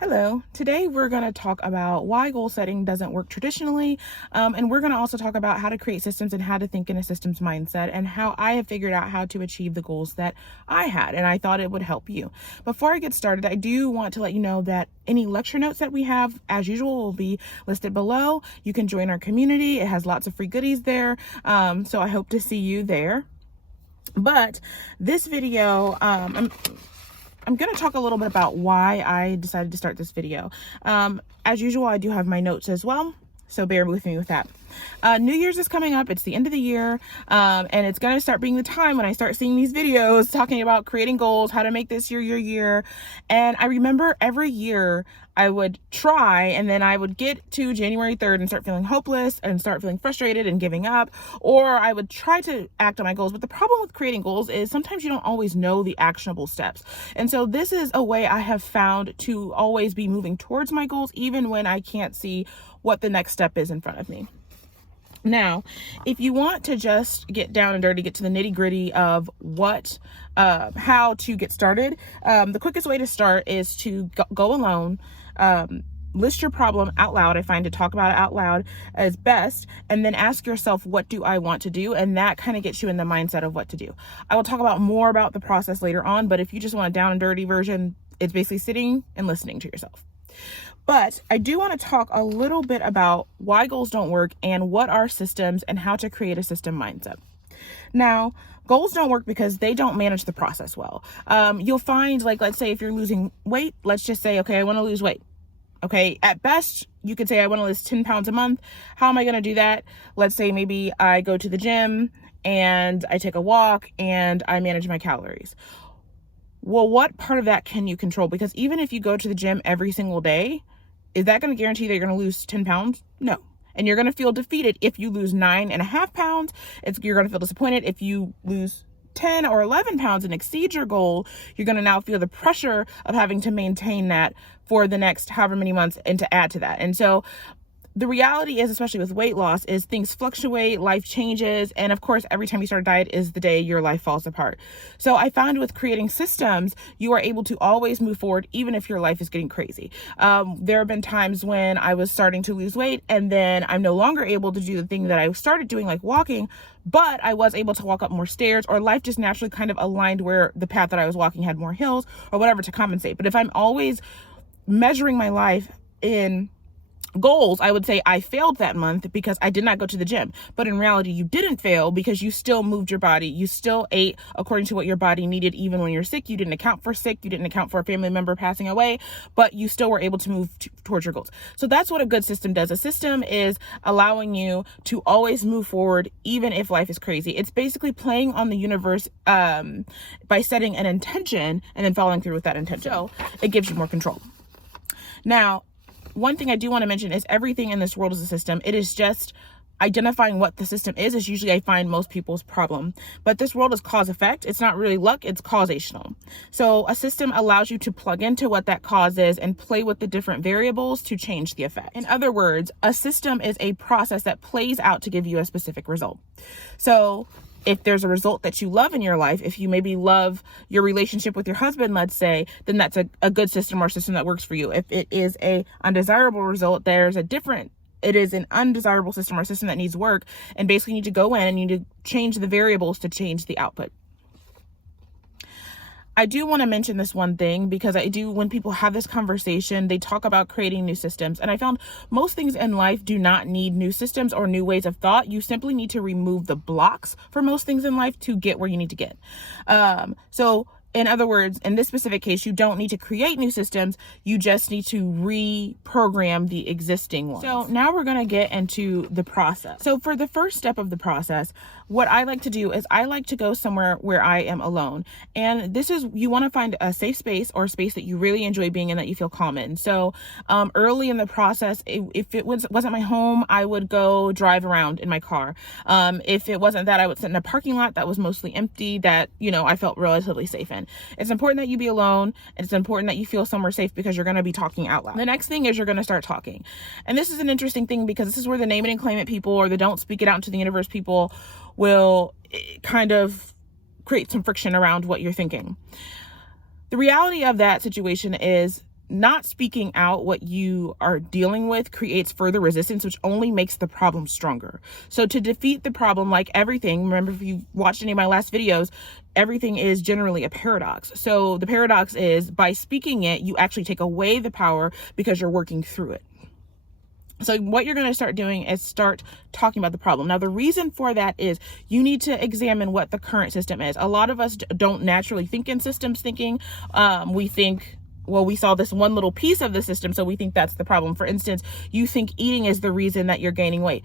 Hello. Today we're going to talk about why goal setting doesn't work traditionally. And we're going to also talk about how to create systems and how to think in a systems mindset and how I have figured out how to achieve the goals that I had. And I thought it would help you. Before I get started, I do want to let you know that any lecture notes that we have, as usual, will be listed below. You can join our community. It has lots of free goodies there. So I hope to see you there. But this video, I'm going to talk a little bit about why I decided to start this video. As usual, I do have my notes as well, so bear with me with that. New Year's is coming up. It's the end of the year, and it's going to start being the time when I start seeing these videos talking about creating goals, how to make this year your year. And I remember every year I would try, and then I would get to January 3rd and start feeling hopeless and start feeling frustrated and giving up, or I would try to act on my goals. But the problem with creating goals is sometimes you don't always know the actionable steps. And so this is a way I have found to always be moving towards my goals, even when I can't see what the next step is in front of me. Now, if you want to just get down and dirty, get to the nitty gritty of how to get started, the quickest way to start is to go alone, list your problem out loud. I find to talk about it out loud is best, and then ask yourself, what do I want to do? And that kind of gets you in the mindset of what to do. I will talk about more about the process later on, but if you just want a down and dirty version, it's basically sitting and listening to yourself. But I do want to talk a little bit about why goals don't work and what are systems and how to create a system mindset. Now, goals don't work because they don't manage the process well. You'll find, like, let's say if you're losing weight, let's just say, okay, I want to lose weight. Okay, at best, you could say I want to lose 10 pounds a month. How am I going to do that? Let's say maybe I go to the gym and I take a walk and I manage my calories. Well, what part of that can you control? Because even if you go to the gym every single day, is that going to guarantee that you're going to lose 10 pounds? No. And you're going to feel defeated if you lose 9.5 pounds. You're going to feel disappointed if you lose 10 or 11 pounds and exceed your goal. You're going to now feel the pressure of having to maintain that for the next however many months and to add to that. And so the reality is, especially with weight loss, is things fluctuate, life changes, and of course, every time you start a diet is the day your life falls apart. So I found with creating systems, you are able to always move forward, even if your life is getting crazy. There have been times when I was starting to lose weight, and then I'm no longer able to do the thing that I started doing, like walking, but I was able to walk up more stairs, or life just naturally kind of aligned where the path that I was walking had more hills or whatever to compensate. But if I'm always measuring my life in goals, I would say I failed that month because I did not go to the gym. But in reality, you didn't fail because you still moved your body. You still ate according to what your body needed, even when you're sick. You didn't account for sick. You didn't account for a family member passing away, but you still were able to move towards your goals. So that's what a good system does. A system is allowing you to always move forward, even if life is crazy. It's basically playing on the universe by setting an intention and then following through with that intention. So it gives you more control. Now, one thing I do want to mention is everything in this world is a system. It is just identifying what the system is usually, I find, most people's problem. But this world is cause effect. It's not really luck, it's causational. So a system allows you to plug into what that cause is and play with the different variables to change the effect. In other words, a system is a process that plays out to give you a specific result. So if there's a result that you love in your life, if you maybe love your relationship with your husband, let's say, then that's a good system or system that works for you. If it is a undesirable result, it is an undesirable system or system that needs work, and basically you need to go in and you need to change the variables to change the output. I do want to mention this one thing because when people have this conversation, they talk about creating new systems. And I found most things in life do not need new systems or new ways of thought. You simply need to remove the blocks for most things in life to get where you need to get. So in other words, in this specific case, you don't need to create new systems. You just need to reprogram the existing ones. So now we're going to get into the process. So for the first step of the process, what I like to do is I like to go somewhere where I am alone. And you want to find a safe space or a space that you really enjoy being in, that you feel calm in. So early in the process, if it wasn't my home, I would go drive around in my car. If it wasn't that, I would sit in a parking lot that was mostly empty, that, I felt relatively safe in. It's important that you be alone, and it's important that you feel somewhere safe because you're going to be talking out loud. The next thing is you're going to start talking. And this is an interesting thing because this is where the name it and claim it people, or the don't speak it out into the universe people, will kind of create some friction around what you're thinking. The reality of that situation is not speaking out what you are dealing with creates further resistance, which only makes the problem stronger. So to defeat the problem, like everything, remember if you watched any of my last videos, everything is generally a paradox. So the paradox is by speaking it, you actually take away the power because you're working through it. So what you're going to start doing is start talking about the problem. Now, the reason for that is you need to examine what the current system is. A lot of us don't naturally think in systems thinking. We think, well, we saw this one little piece of the system, so we think that's the problem. For instance, you think eating is the reason that you're gaining weight.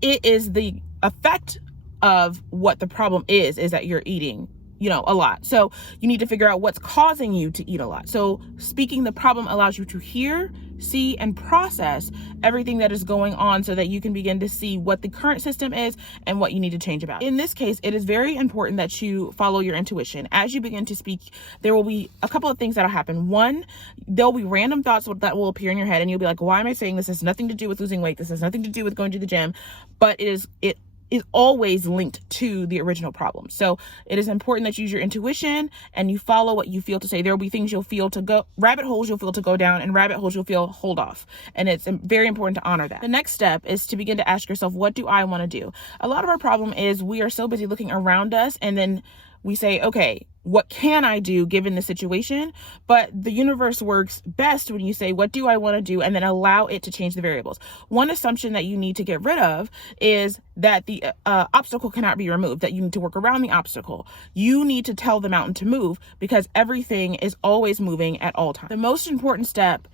It is the effect of what the problem is that you're eating, a lot. So you need to figure out what's causing you to eat a lot. So speaking the problem allows you to hear, see, and process everything that is going on so that you can begin to see what the current system is and what you need to change about. In this case, it is very important that you follow your intuition. As you begin to speak, there will be a couple of things that'll happen. One, there'll be random thoughts that will appear in your head and you'll be like, why am I saying this? This has nothing to do with losing weight. This has nothing to do with going to the gym, but it is always linked to the original problem. So it is important that you use your intuition and you follow what you feel to say. There will be things you'll feel to go, rabbit holes you'll feel to go down, and rabbit holes you'll feel hold off. And it's very important to honor that. The next step is to begin to ask yourself, what do I want to do? A lot of our problem is we are so busy looking around us and then we say, okay, what can I do given the situation? But the universe works best when you say, what do I want to do? And then allow it to change the variables. One assumption that you need to get rid of is that the obstacle cannot be removed, that you need to work around the obstacle. You need to tell the mountain to move because everything is always moving at all times. The most important step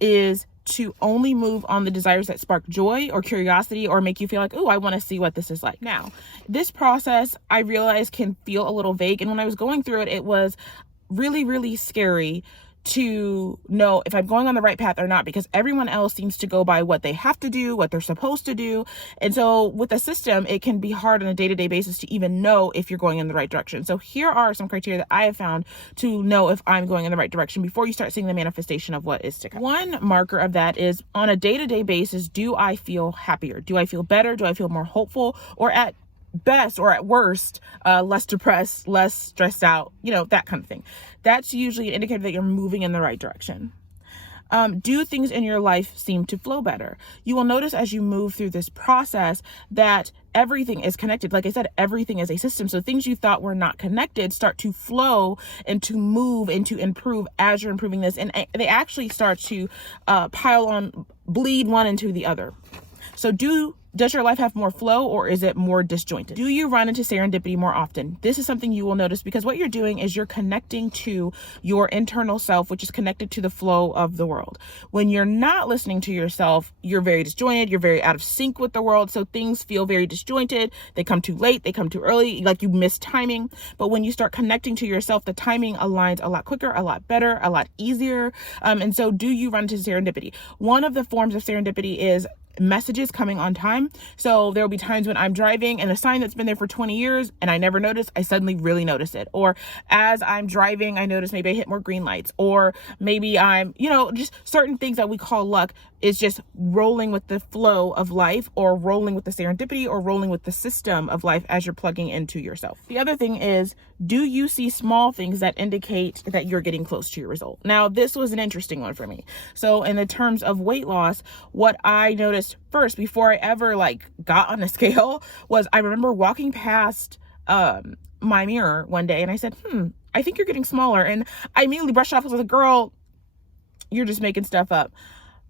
is to only move on the desires that spark joy or curiosity or make you feel like, oh, I want to see what this is like. Now, this process I realized can feel a little vague. And when I was going through it, it was really, really scary to know if I'm going on the right path or not, because everyone else seems to go by what they have to do, what they're supposed to do. And so with a system, it can be hard on a day-to-day basis to even know if you're going in the right direction. So here are some criteria that I have found to know if I'm going in the right direction before you start seeing the manifestation of what is to come. One marker of that is on a day-to-day basis, do I feel happier? Do I feel better? Do I feel more hopeful? Or at best or at worst, less depressed, less stressed out, that kind of thing. That's usually an indicator that you're moving in the right direction. Do things in your life seem to flow better? You will notice as you move through this process that everything is connected. Like I said, everything is a system. So things you thought were not connected start to flow and to move and to improve as you're improving this. And they actually start to bleed one into the other. So does your life have more flow or is it more disjointed? Do you run into serendipity more often? This is something you will notice because what you're doing is you're connecting to your internal self, which is connected to the flow of the world. When you're not listening to yourself, you're very disjointed, you're very out of sync with the world. So things feel very disjointed. They come too late, they come too early, like you miss timing. But when you start connecting to yourself, the timing aligns a lot quicker, a lot better, a lot easier. And so do you run into serendipity? One of the forms of serendipity is messages coming on time. So there'll be times when I'm driving and a sign that's been there for 20 years and I never noticed, I suddenly really notice it. Or as I'm driving, I notice maybe I hit more green lights, or maybe I'm, just certain things that we call luck is just rolling with the flow of life, or rolling with the serendipity, or rolling with the system of life as you're plugging into yourself. The other thing is, do you see small things that indicate that you're getting close to your result? Now, this was an interesting one for me. So in the terms of weight loss, what I noticed first before I ever got on a scale was I remember walking past my mirror one day and I said, I think you're getting smaller. And I immediately brushed it off. I was like, girl, you're just making stuff up.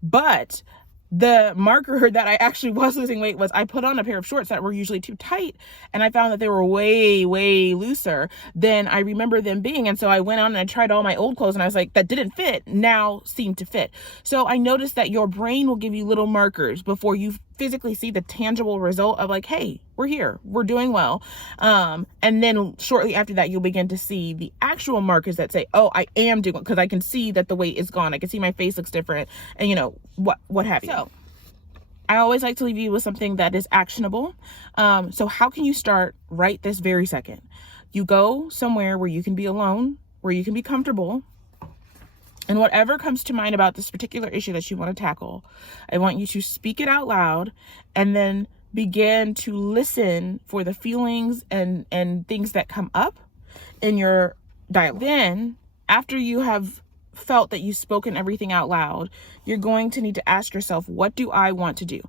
But the marker that I actually was losing weight was I put on a pair of shorts that were usually too tight, and I found that they were way, way looser than I remember them being. And so I went on and I tried all my old clothes and I was like, that didn't fit, now seem to fit. So I noticed that your brain will give you little markers before you physically see the tangible result of hey, we're here, we're doing well. And then shortly after that, you'll begin to see the actual markers that say, oh, I am doing, because I can see that the weight is gone. I can see my face looks different, and what have you. So I always like to leave you with something that is actionable. So how can you start right this very second? You go somewhere where you can be alone, where you can be comfortable. And whatever comes to mind about this particular issue that you want to tackle, I want you to speak it out loud and then begin to listen for the feelings and things that come up in your dialogue. Then, after you have felt that you've spoken everything out loud, you're going to need to ask yourself, what do I want to do?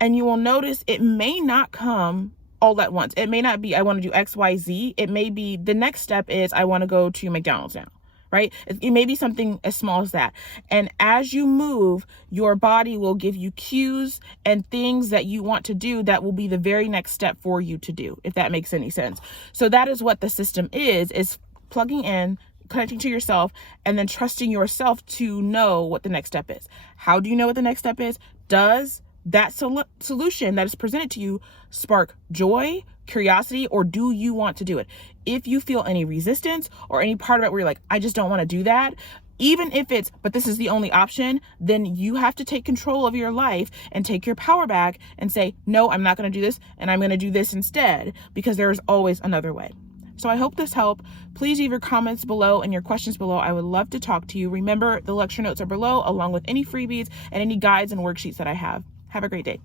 And you will notice it may not come all at once. It may not be, I want to do X, Y, Z. It may be the next step is I want to go to McDonald's now, right? It may be something as small as that. And as you move, your body will give you cues and things that you want to do that will be the very next step for you to do, if that makes any sense. So that is what the system is plugging in, connecting to yourself, and then trusting yourself to know what the next step is. How do you know what the next step is? Does that solution that is presented to you spark joy, curiosity, or do you want to do it? If you feel any resistance or any part of it where you're like, I just don't want to do that, even if it's, but this is the only option, then you have to take control of your life and take your power back and say, no, I'm not going to do this, and I'm going to do this instead, because there is always another way. So I hope this helped. Please leave your comments below and your questions below. I would love to talk to you. Remember, the lecture notes are below, along with any freebies and any guides and worksheets that I have. Have a great day.